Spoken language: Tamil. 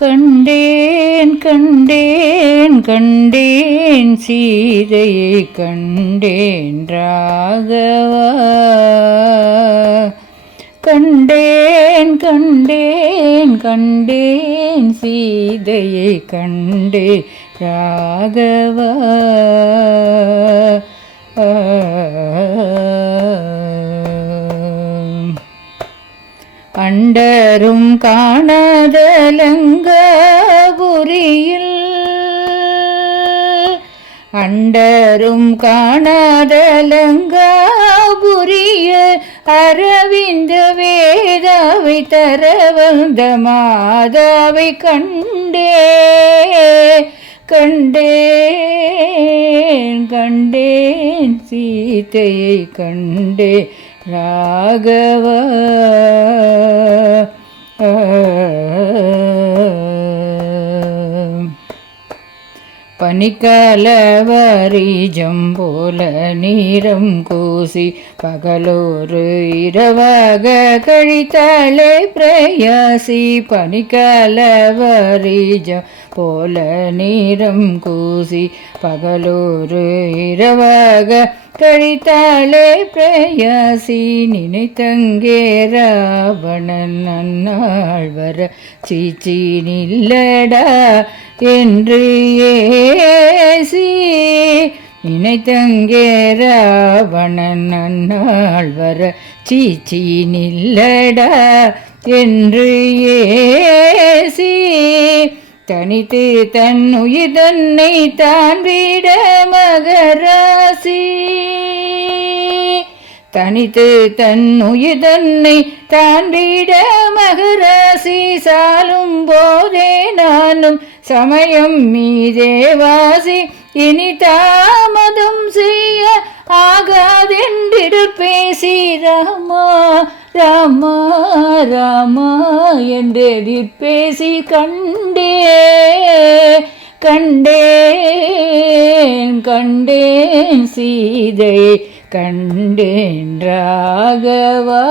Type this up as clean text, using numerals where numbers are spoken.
கண்டேன் கண்டேன் கண்டேன் சீதையை கண்டேன் ராகவா. கண்டேன் கண்டேன் கண்டேன் சீதையை கண்டேன் ராகவா. அண்டரும் காணாத லங்காபுரியில் அண்டரும் காணாத லங்காபுரிய அரவிந்த வேதாவை தர வந்த மாதாவை கண்டே கண்டேன் கண்டேன் சீதையை கண்டே ராகவா. பனிக்காலவரிஜம் போல நீரம் கூசி பகலோரு இரவாக கழித்தாளே பிரயாசி. பனிக்காலவரிஜம் போல நீரம் கூசி பகலோரு இரவாக கழித்தாளே பிரயாசி. நினைத்தங்கே ராவணன் அந்நாள் வர சீச்சி நில்லடா என்று ஏசி. நினைத்தங்கே ராவணன் அந்நாள் வர சீச்சி நில்லடா என்று ஏசி. தனித்து தன் உயிர் தன்னை தான் விட மகராசி. தனித்து தன் உயிர் தன்னை தான் விட மகராசி. சாலும் போதே நானும் சமயம் மீதேவாசி. இனி தாமதம் செய்ய ஆகாதென்று பேசி ராமா ராமா ராமா என்றெதிர் பேசி கண்டே கண்டேன் கண்டேன் சீதை கண்டேன் ராகவா.